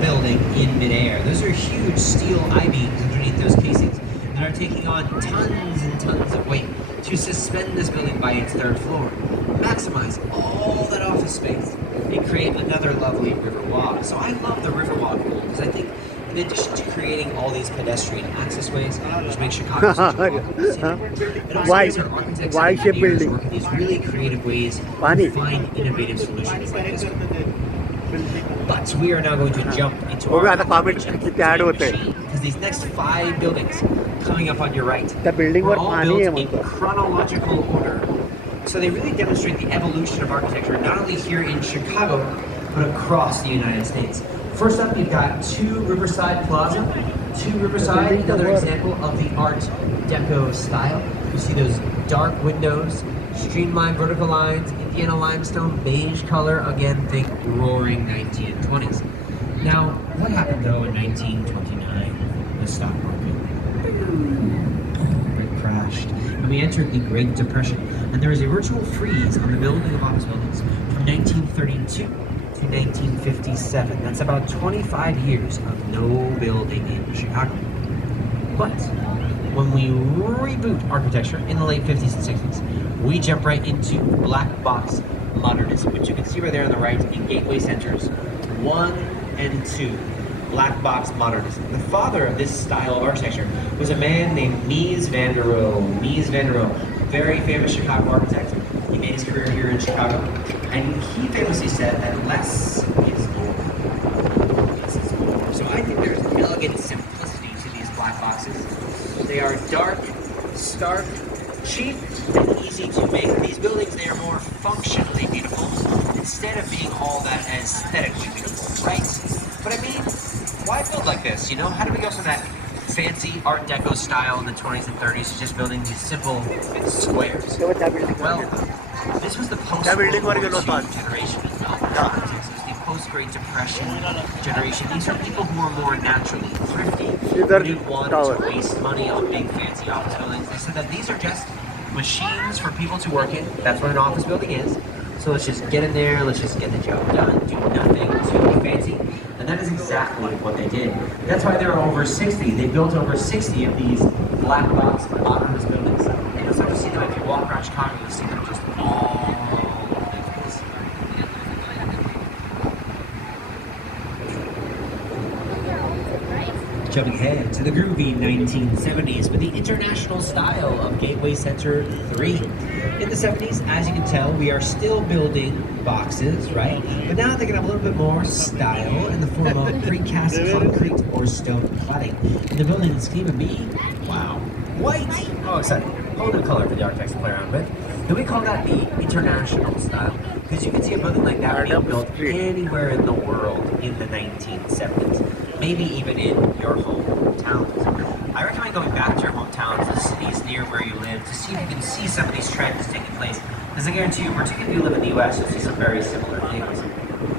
building in midair. Those are huge steel I-beams underneath those casings that are taking on tons and tons of weight to suspend this building by its third floor, maximize all that office space, and create another lovely river walk. So I love the river walk rule because I think in addition to creating all these pedestrian access ways, which make Chicago such a walkable city, it also gives our architects and engineers work in these really creative ways to find innovative solutions like this one. But we are now going to jump into our machine because these next 5 buildings coming up on your right were all built in chronological order. So they really demonstrate the evolution of architecture, not only here in Chicago, but across the United States. First up, you've got 2 Riverside Plaza. 2 Riverside, another example of the Art Deco style. You see those dark windows, streamlined vertical lines, Indiana limestone, beige color. Again, think roaring 1920s. Now, what happened though in 1929? The stock market. It crashed. And we entered the Great Depression. And there was a virtual freeze on the building of office buildings from 1932 to 1957. That's about 25 years of no building in Chicago. But when we reboot architecture in the late 50s and 60s, we jump right into black box modernism, which you can see right there on the right in Gateway Centers 1 and 2. Black box modernism. The father of this style of architecture was a man named Mies van der Rohe. Mies van der Rohe, very famous Chicago architect. He made his career here in Chicago, and he famously said that less is more. Less is more. So I think there's an elegant simplicity to these black boxes. They are dark, stark, cheap, and easy to make. These buildings, they are more functionally beautiful instead of being all that aesthetically beautiful, right? But I mean, why build like this, you know? How do we go from that fancy Art Deco style in the 20s and 30s to just building these simple squares? Well, this was the post-World War II generation as well. It was the post-Great Depression generation. These are people who are more naturally thrifty, who didn't want to waste money on big fancy office buildings. They said that these are just machines for people to work in. That's what an office building is. So let's just get in there, let's just get the job done, do nothing too fancy. And that is exactly what they did. That's why there are over 60. They built over 60 of these black box modernist buildings. And you'll start to see them if you walk around Chicago, you'll see them just all over the place. Jumping ahead to the groovy 1970s with the international style of Gateway Center 3. In the 70s, as you can tell, we are still building boxes, right? But now they can have a little bit more style in the form of precast concrete or stone cladding. And the buildings scheme of B, wow, white! Oh, exciting. Whole new color for the architects to play around with. And we call that the international style, because you can see a building like that being built anywhere in the world in the 1970s, maybe even in your hometowns. I recommend going back to your hometowns, the cities near where you live, to see if you can see some of these trends taking place. Because I guarantee you, particularly if you live in the US, you'll see some very similar things.